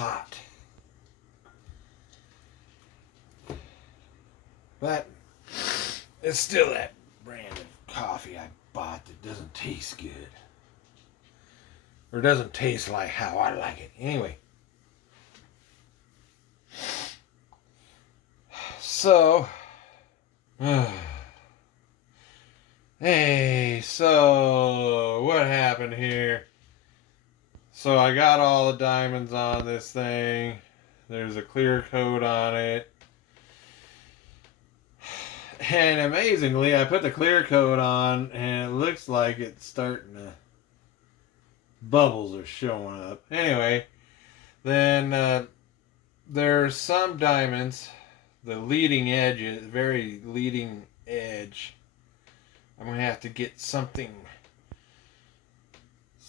hot. But it's still that brand of coffee I bought that doesn't taste good. Or doesn't taste like how I like it. Anyway. So, hey, so what happened here? So I got all the diamonds on this thing. There's a clear coat on it. And amazingly, I put the clear coat on and it looks like it's starting to... bubbles are showing up. Anyway, then there's some diamonds, the leading edge, very leading edge. I'm going to have to get something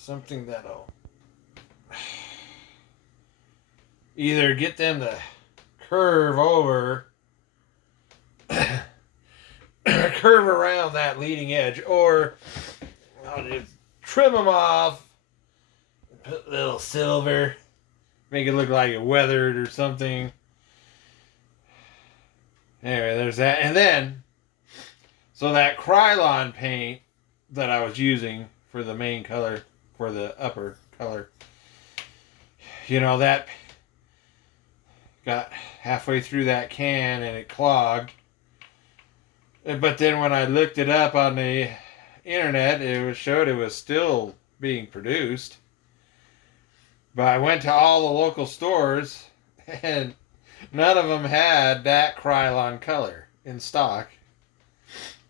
that'll either get them to curve over, curve around that leading edge, or I'll just trim them off, put a little silver, make it look like it weathered or something. Anyway, there's that. And then, so that Krylon paint that I was using for the main color, for the upper color, you know, that got halfway through that can and it clogged. But then when I looked it up on the internet, showed it was still being produced. But I went to all the local stores and none of them had that Krylon color in stock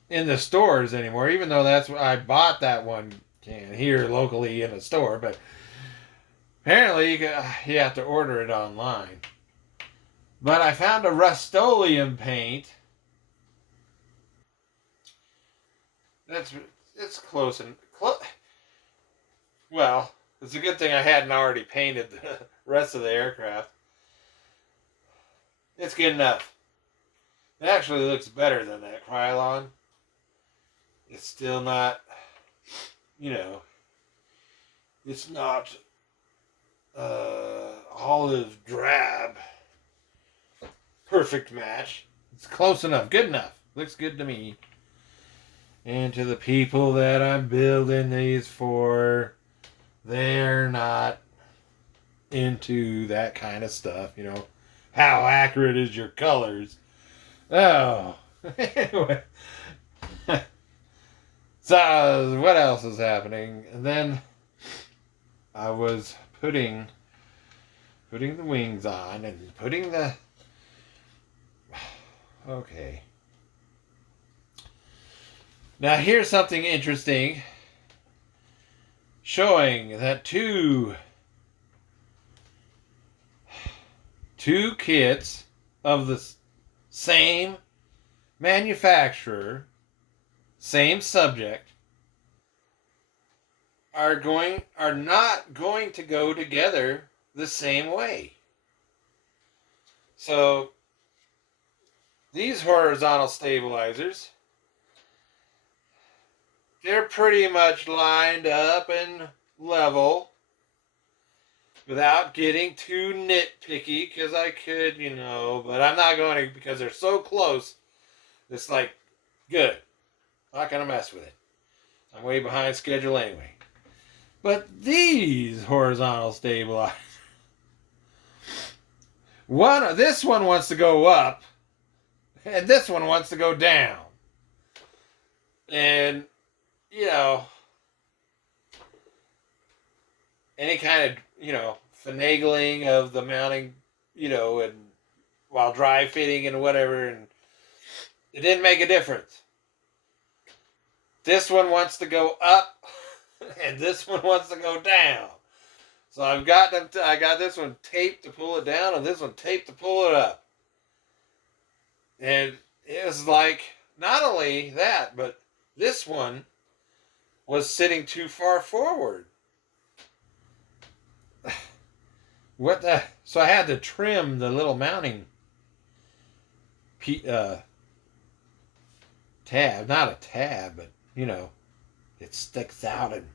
in the stores anymore, even though that's what I bought that one can here locally in a store. But apparently you have to order it online. But I found a Rust-Oleum paint. It's close and well, it's a good thing I hadn't already painted the rest of the aircraft. It's good enough. It actually looks better than that Krylon. It's still not, you know, it's not olive drab. Perfect match. It's close enough. Good enough. Looks good to me. And to the people that I'm building these for, they're not into that kind of stuff, you know. How accurate is your colors? Oh. Anyway. So, what else is happening? And then I was putting the wings on and putting the... Okay. Now here's something interesting, showing that two kits of the same manufacturer, same subject, are not going to go together the same way. So these horizontal stabilizers, they're pretty much lined up and level without getting too nitpicky, because I could, you know, but I'm not going to, because they're so close. It's like, good. Not going to mess with it. I'm way behind schedule anyway. But these horizontal stabilizers, this one wants to go up, and this one wants to go down. And you know, any kind of, you know, finagling of the mounting, you know, and while dry fitting and whatever, and it didn't make a difference. This one wants to go up, and this one wants to go down. So I've got them. I got this one taped to pull it down, and this one taped to pull it up. And it was like, not only that, but this one was sitting too far forward. What the? So I had to trim the little mounting tab. Not a tab, but, you know, it sticks out. And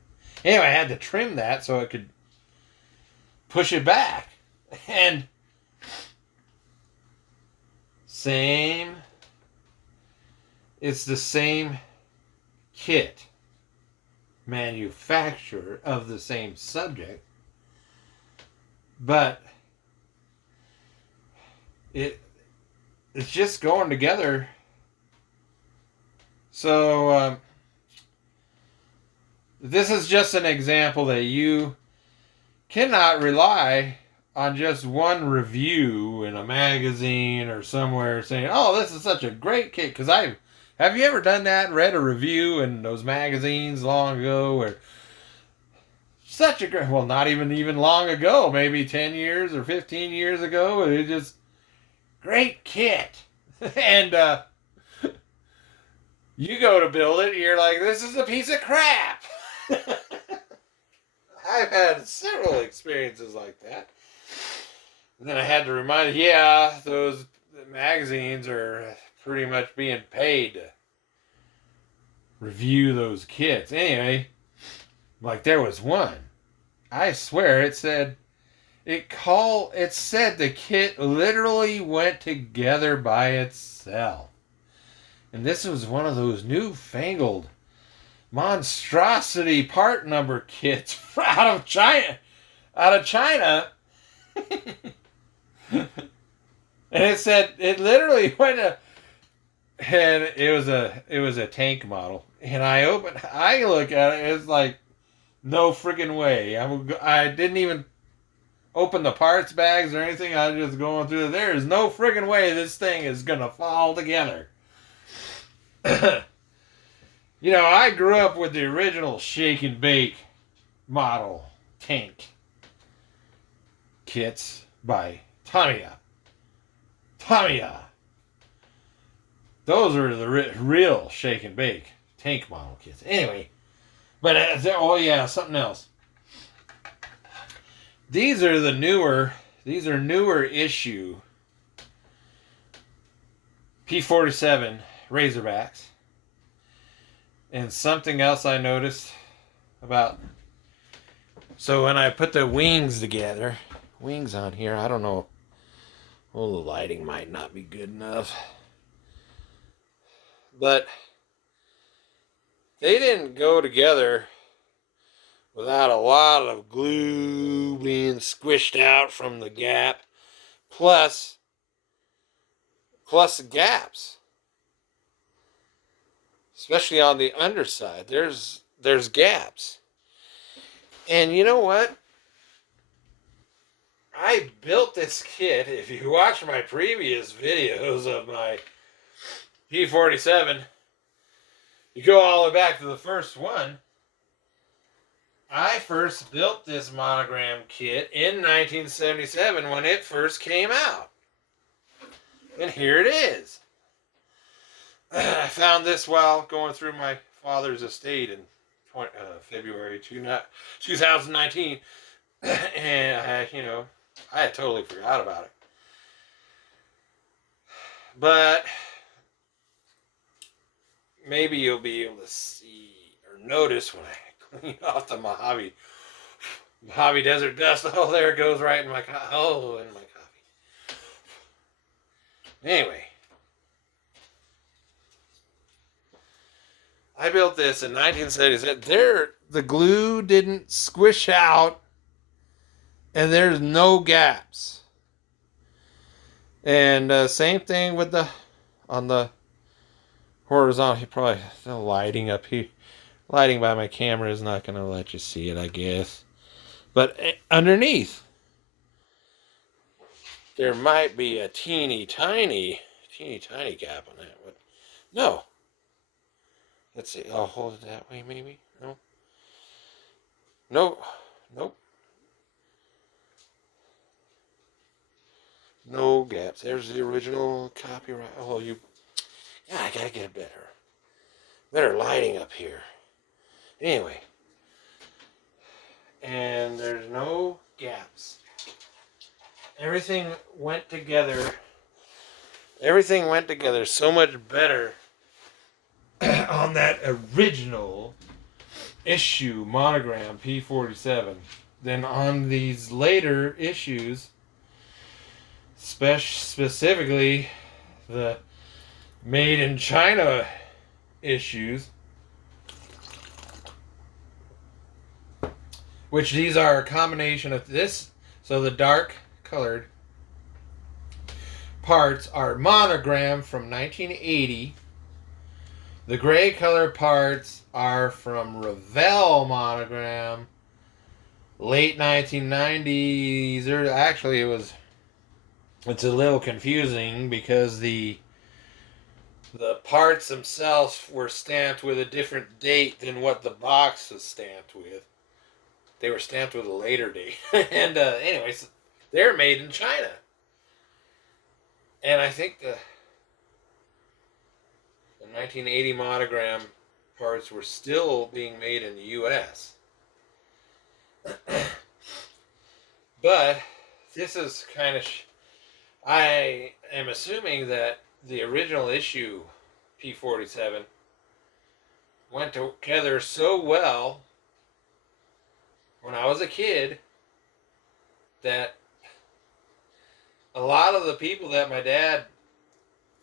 anyway, I had to trim that so it could push it back. And it's the same kit, manufacturer of the same subject, but it's just going together. So this is just an example that you cannot rely on just one review in a magazine or somewhere saying, "Oh, this is such a great kit." Because have you ever done that? Read a review in those magazines long ago, where such a great, well, not even long ago, maybe 10 years or 15 years ago, it just great kit, and you go to build it, you're like, this is a piece of crap. I've had several experiences like that. And then I had to remind, yeah, those magazines are pretty much being paid to review those kits. Anyway, like there was one, I swear it said the kit literally went together by itself. And this was one of those newfangled monstrosity part number kits out of China. And it said it literally went and it was a tank model. And I look at it, it's like, no friggin' way. I didn't even open the parts bags or anything. I was just going through. There is no friggin' way this thing is gonna fall together. You know, I grew up with the original shake and bake model tank kits by Tamiya. Those are the real shake and bake tank model kits. Anyway, but oh yeah, something else. These are newer issue P-47 Razorbacks. And something else I noticed about, so when I put the wings on here, I don't know, well, the lighting might not be good enough, but they didn't go together without a lot of glue being squished out from the gap, plus the gaps. Especially on the underside, there's gaps. And you know what? I built this kit. If you watch my previous videos of my P-47, you go all the way back to the first one. I first built this Monogram kit in 1977 when it first came out. And here it is. I found this while going through my father's estate in February 2019, and I had totally forgot about it. But maybe you'll be able to see or notice when I clean off the Mojave Desert dust. Oh, there it goes right in my coffee. Anyway. I built this in 1977. The glue didn't squish out, and there's no gaps. And same thing with on the horizontal. Probably the lighting up here, lighting by my camera is not going to let you see it, I guess. But underneath, there might be a teeny tiny gap on that. But no. Let's see. I'll hold it that way, maybe. No. Nope. No gaps. There's the original copyright. Oh, yeah, I gotta get better lighting up here. Anyway, and there's no gaps. Everything went together. So much better on that original issue Monogram P-47 than on these later issues specifically the made in China issues, which these are a combination of this. So the dark colored parts are Monogram from 1980. The gray color parts are from Revell Monogram, late 1990s. Or actually, it's a little confusing because the parts themselves were stamped with a different date than what the box was stamped with. They were stamped with a later date. And anyways, they're made in China. And I think the 1980 Monogram parts were still being made in the U.S. But this is kind of... I am assuming that the original issue P-47 went together so well when I was a kid that a lot of the people that my dad,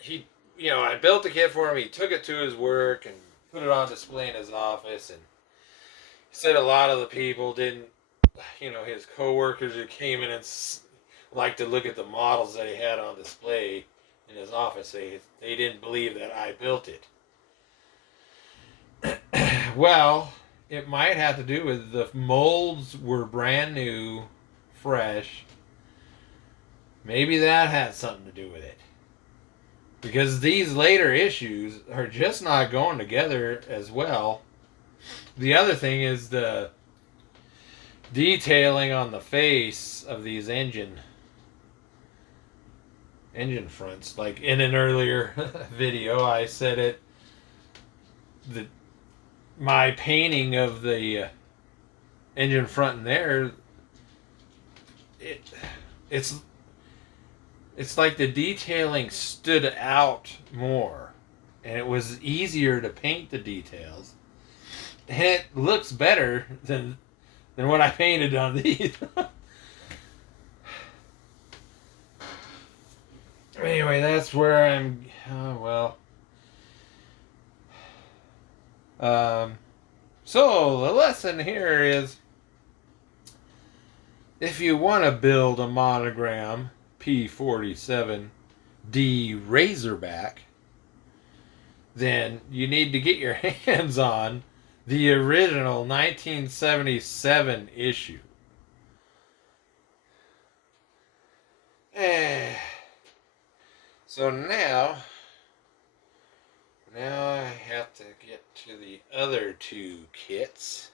I built the kit for him. He took it to his work and put it on display in his office. And he said a lot of the people didn't, his coworkers who came in and liked to look at the models that he had on display in his office. They didn't believe that I built it. Well, it might have to do with the molds were brand new, fresh. Maybe that had something to do with it. Because these later issues are just not going together as well. The other thing is the detailing on the face of these engine fronts. Like in an earlier video, I said it. My painting of the engine front in there, it's like the detailing stood out more, and it was easier to paint the details, and it looks better than what I painted on these. Anyway, that's where I'm. So the lesson here is, if you want to build a Monogram P-47D Razorback, then you need to get your hands on the original 1977 issue. So now I have to get to the other two kits.